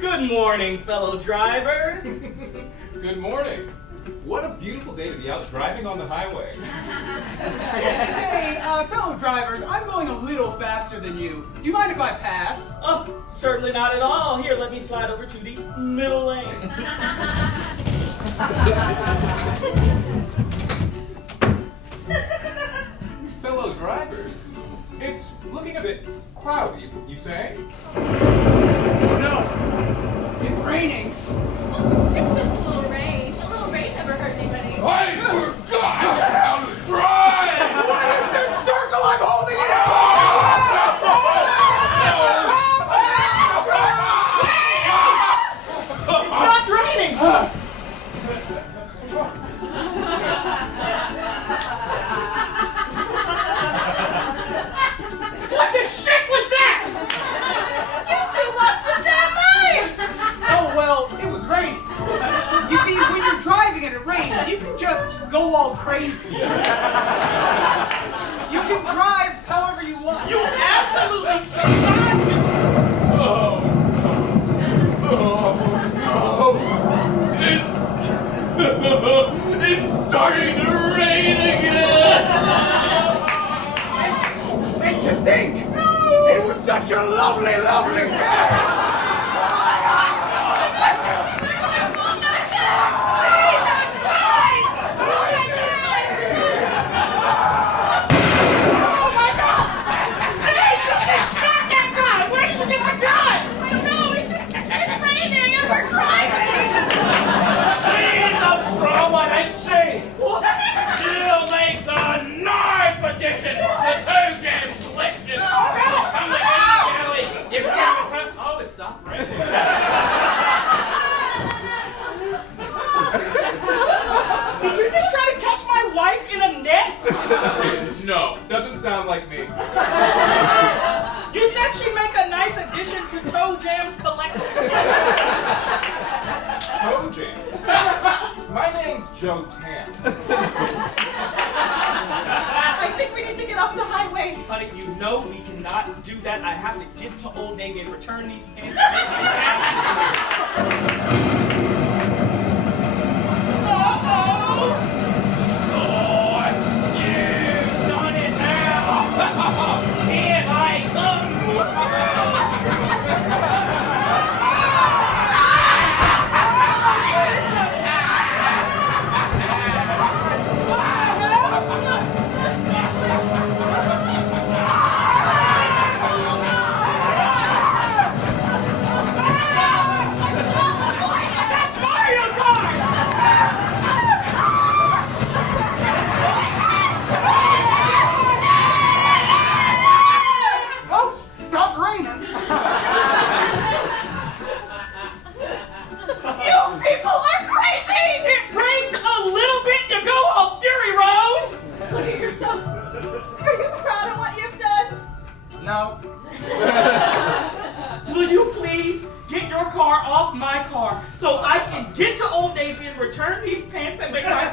Good morning, fellow drivers. Good morning. What a beautiful day to be out driving on the highway. Say, fellow drivers, I'm going a little faster than you. Do you mind if I pass? Oh, certainly not at all. Here, let me slide over to the middle lane. Fellow drivers, it's looking a bit cloudy, you say? Oh no! It's raining! It's just a little rain. A little rain never hurt anybody. I forgot how to drive! What is this circle I'm holding it It's not raining! What the shit was that? You two lost your damn mind! Oh well, it was raining. You see, when you're driving and it rains, you can just go all crazy. You can drive however you want. You absolutely cannot do... It's starting to rain again! And to think, it was such a lovely, lovely day. Did you just try to catch my wife in a net? No, doesn't sound like me. You said she'd make a nice addition to Toe Jam's collection. Toe Jam? My name's Joe Tam. I think we need to get off the highway. Honey, you know we cannot do that. I have to get to Old Navy and return these pants. No. Will you please get your car off my car so I can get to Old Navy and return these pants and make my